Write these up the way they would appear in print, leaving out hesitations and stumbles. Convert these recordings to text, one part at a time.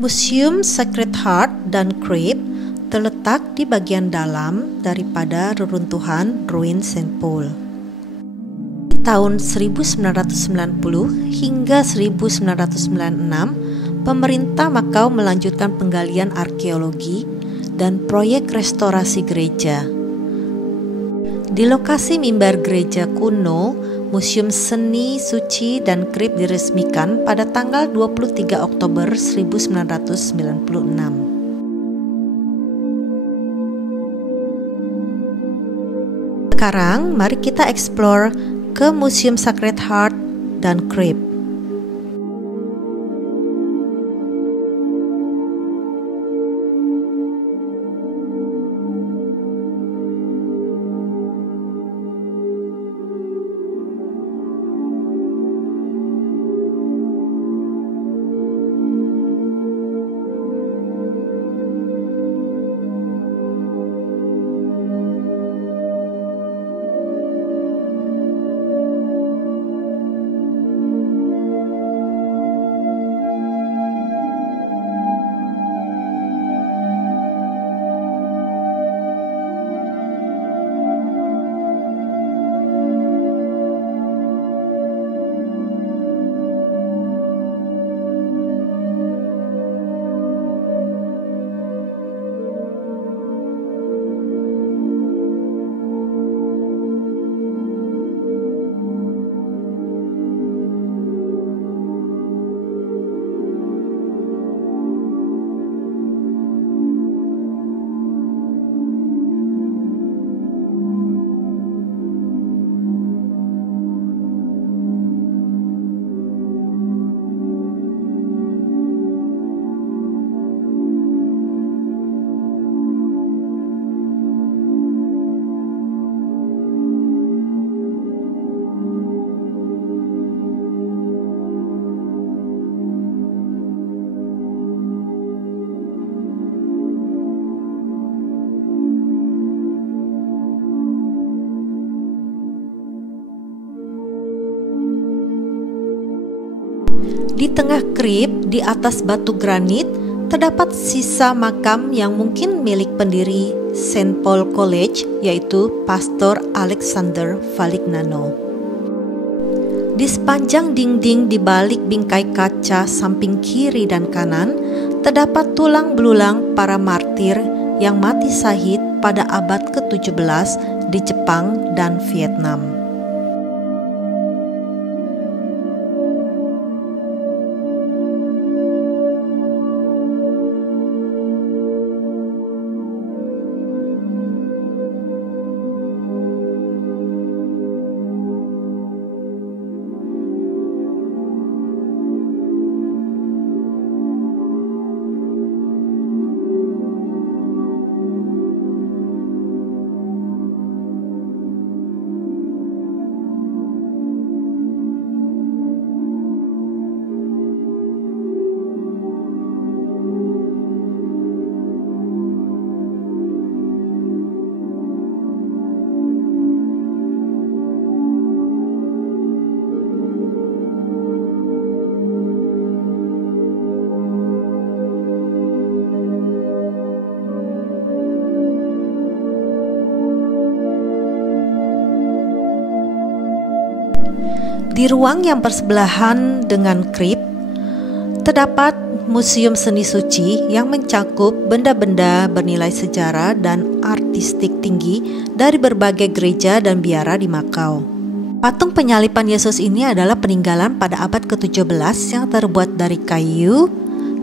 Museum Sacred Heart dan Crypt terletak di bagian dalam daripada reruntuhan ruin St. Paul. Di tahun 1990 hingga 1996, pemerintah Makau melanjutkan penggalian arkeologi dan proyek restorasi gereja. Di lokasi mimbar gereja kuno, Museum Seni Suci dan Crypt diresmikan pada tanggal 23 Oktober 1996. Sekarang mari kita explore ke Museum Sacred Heart dan Crypt. Di tengah crypt, di atas batu granit, terdapat sisa makam yang mungkin milik pendiri St. Paul College, yaitu Pastor Alexander Valignano. Di sepanjang dinding di balik bingkai kaca samping kiri dan kanan, terdapat tulang belulang para martir yang mati syahid pada abad ke-17 di Jepang dan Vietnam. Di ruang yang bersebelahan dengan crypt, terdapat Museum Seni Suci yang mencakup benda-benda bernilai sejarah dan artistik tinggi dari berbagai gereja dan biara di Makau. Patung penyalipan Yesus ini adalah peninggalan pada abad ke-17 yang terbuat dari kayu,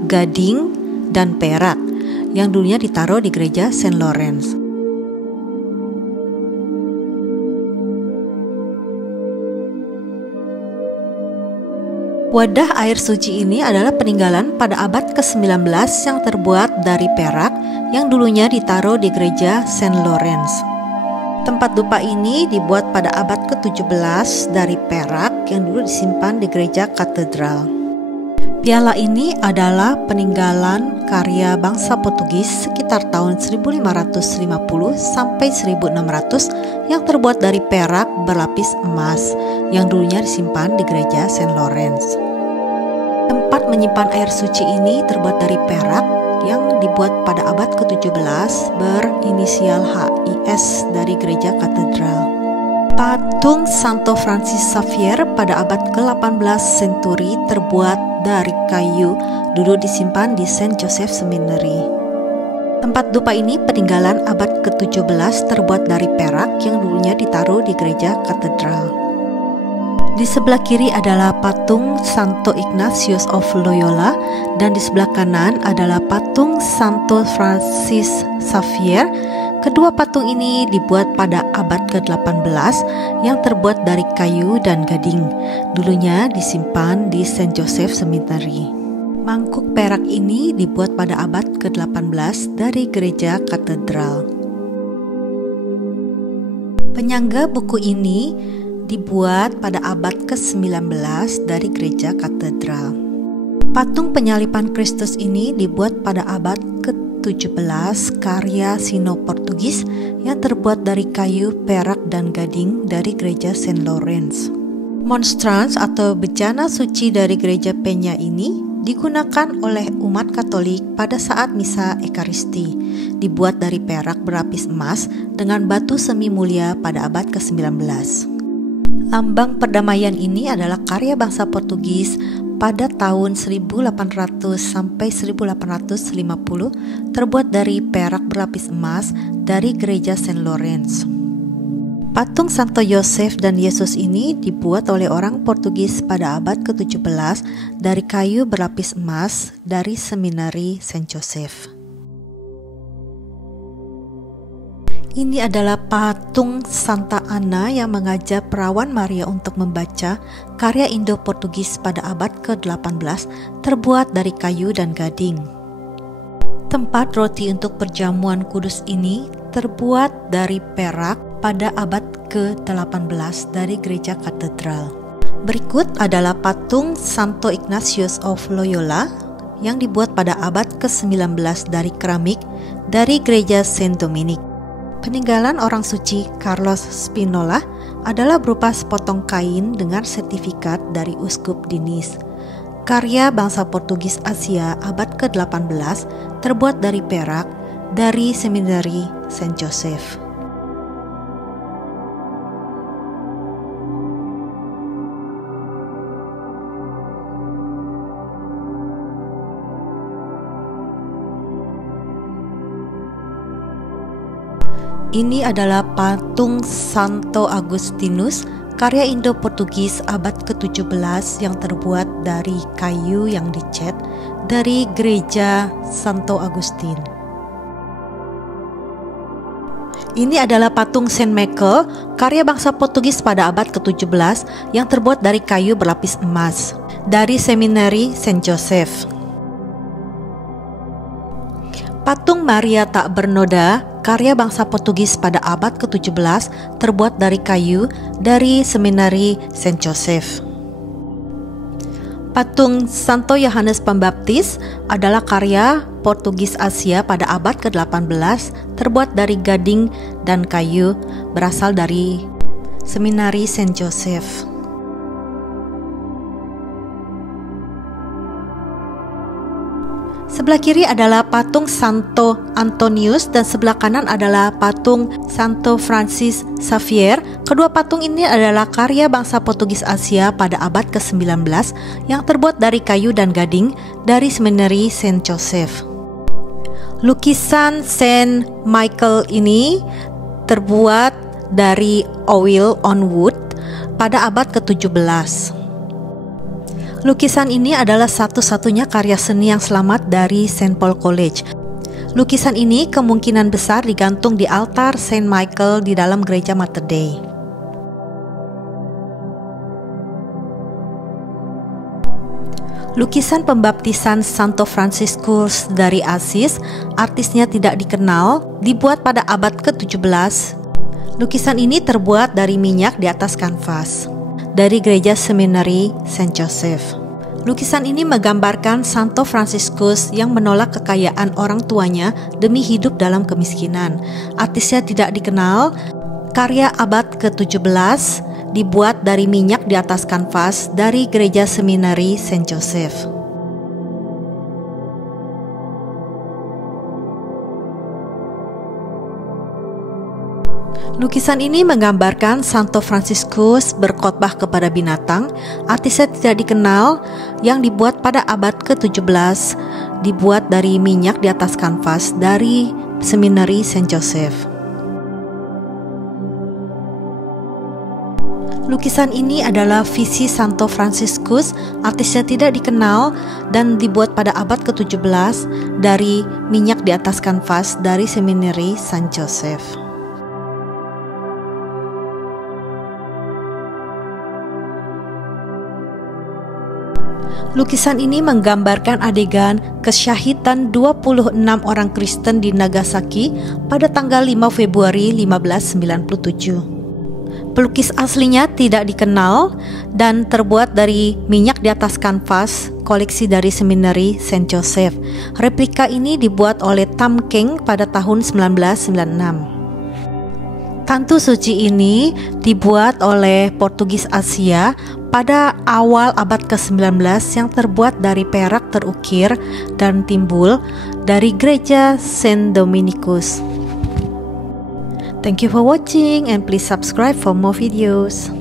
gading, dan perak yang dulunya ditaruh di gereja Saint Lawrence. Wadah air suci ini adalah peninggalan pada abad ke-19 yang terbuat dari perak yang dulunya ditaruh di gereja Saint Lawrence. Tempat dupa ini dibuat pada abad ke-17 dari perak yang dulu disimpan di gereja katedral. Piala ini adalah peninggalan karya bangsa Portugis sekitar tahun 1550 sampai 1600 yang terbuat dari perak berlapis emas yang dulunya disimpan di gereja Saint Lawrence. Tempat Tempat menyimpan air suci ini terbuat dari perak yang dibuat pada abad ke-17 berinisial HIS dari gereja katedral. Patung Santo Francis Xavier pada abad ke-18 senturi terbuat dari kayu, dulu disimpan di Saint Joseph Seminary. Tempat dupa ini peninggalan abad ke-17 terbuat dari perak yang dulunya ditaruh di gereja katedral. Di sebelah kiri adalah patung Santo Ignatius of Loyola dan di sebelah kanan adalah patung Santo Francis Xavier. Kedua patung ini dibuat pada abad ke-18 yang terbuat dari kayu dan gading. Dulunya disimpan di Saint Joseph Cemetery. Mangkuk perak ini dibuat pada abad ke-18 dari gereja katedral. Penyangga buku ini dibuat pada abad ke-19 dari gereja katedral. Patung penyalipan Kristus ini dibuat pada abad ke-17 karya Sino-Portugis yang terbuat dari kayu, perak, dan gading dari gereja Saint Lawrence. Monstrans atau bejana suci dari gereja Peña ini digunakan oleh umat Katolik pada saat misa Ekaristi, dibuat dari perak berlapis emas dengan batu semi mulia pada abad ke-19. Lambang perdamaian ini adalah karya bangsa Portugis pada tahun 1800 sampai 1850, terbuat dari perak berlapis emas dari gereja Saint Lawrence. Patung Santo Yosef dan Yesus ini dibuat oleh orang Portugis pada abad ke-17 dari kayu berlapis emas dari Seminari Saint Joseph. Ini adalah patung Santa Ana yang mengajak perawan Maria untuk membaca, karya Indo-Portugis pada abad ke-18 terbuat dari kayu dan gading. Tempat roti untuk perjamuan kudus ini terbuat dari perak pada abad ke-18 dari gereja katedral. Berikut adalah patung Santo Ignatius of Loyola yang dibuat pada abad ke-19 dari keramik dari gereja Saint Dominic. Peninggalan orang suci Carlos Spinola adalah berupa sepotong kain dengan sertifikat dari Uskup Diniz. Karya bangsa Portugis Asia abad ke-18 terbuat dari perak dari Seminari Saint Joseph. Ini adalah patung Santo Agustinus, karya Indo-Portugis abad ke-17 yang terbuat dari kayu yang dicat dari gereja Santo Agustin. Ini adalah patung Saint Michael, karya bangsa Portugis pada abad ke-17 yang terbuat dari kayu berlapis emas dari Seminari Saint Joseph. Patung Maria tak bernoda, karya bangsa Portugis pada abad ke-17 terbuat dari kayu dari Seminari Saint Joseph. Patung Santo Yohanes Pembaptis adalah karya Portugis Asia pada abad ke-18 terbuat dari gading dan kayu, berasal dari Seminari Saint Joseph. Sebelah kiri adalah patung Santo Antonius dan sebelah kanan adalah patung Santo Francis Xavier. Kedua patung ini adalah karya bangsa Portugis Asia pada abad ke-19 yang terbuat dari kayu dan gading dari Seminari Saint Joseph. Lukisan Saint Michael ini terbuat dari oil on wood pada abad ke-17. Lukisan ini adalah satu-satunya karya seni yang selamat dari St. Paul College. Lukisan ini kemungkinan besar digantung di altar Saint Michael di dalam gereja Mater Dei. Lukisan pembaptisan Santo Franciscus dari Asis, artisnya tidak dikenal, dibuat pada abad ke-17. Lukisan ini terbuat dari minyak di atas kanvas dari gereja Seminari Saint Joseph. Lukisan ini menggambarkan Santo Franciscus yang menolak kekayaan orang tuanya demi hidup dalam kemiskinan. Artisnya tidak dikenal, karya abad ke-17, dibuat dari minyak di atas kanvas dari gereja Seminari Saint Joseph. Lukisan ini menggambarkan Santo Franciscus berkhotbah kepada binatang, artisnya tidak dikenal, yang dibuat pada abad ke-17, dibuat dari minyak di atas kanvas dari Seminari Saint Joseph. Lukisan ini adalah visi Santo Franciscus, artisnya tidak dikenal dan dibuat pada abad ke-17 dari minyak di atas kanvas dari Seminari Saint Joseph. Lukisan ini menggambarkan adegan kesyahidan 26 orang Kristen di Nagasaki pada tanggal 5 Februari 1597. Pelukis aslinya tidak dikenal dan terbuat dari minyak di atas kanvas koleksi dari Seminari Saint Joseph. Replika ini dibuat oleh Tam Keng pada tahun 1996. Tantu suci ini dibuat oleh Portugis Asia pada awal abad ke-19 yang terbuat dari perak terukir dan timbul dari gereja Saint Dominicus. Thank you for watching and please subscribe for more videos.